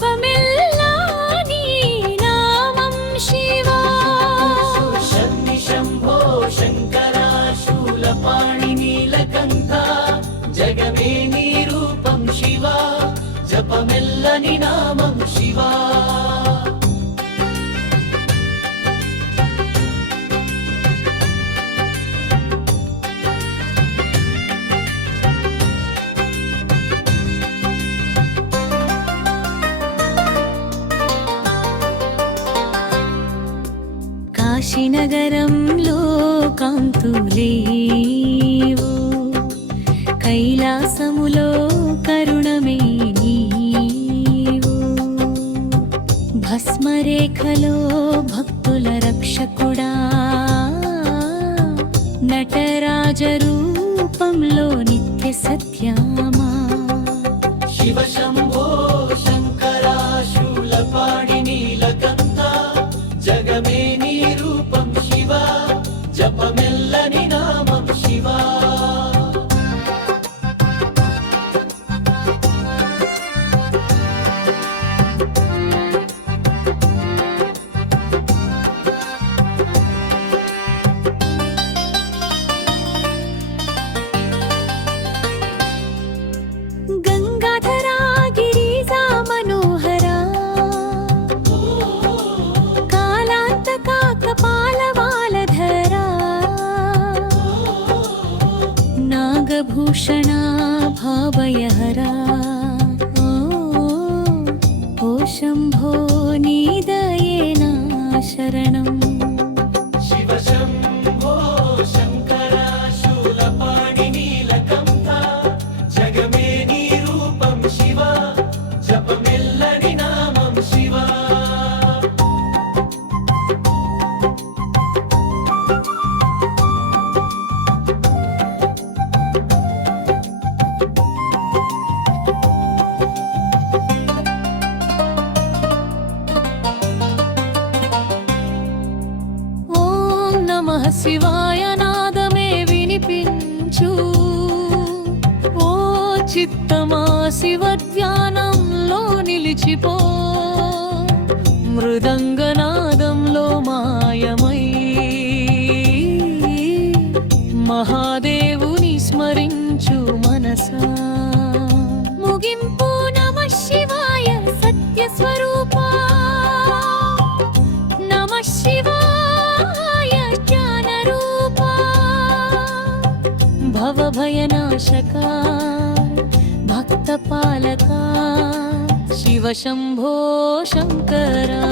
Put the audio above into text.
జపమెల్లా నీ నామం శివా. శన్ని శంభో శంకర కాశీనగరంలో కాంతులేవు కైలాసములో కరుణమే నీవు. భస్మరేఖలో భక్తుల రక్షకుడా. నటరాజరూ నాగభూషణా భావయహరా ఓ, ఓ శంభో నీదయేనా శరణం శివాయ నాదమే వినిపించు. ఓ చిత్తమా శివ ధ్యానంలో నిలిచిపో. మృదంగనాదంలో మాయమై. మహాదేవ भवभयनाशका भक्तपालका शंभो शंकरा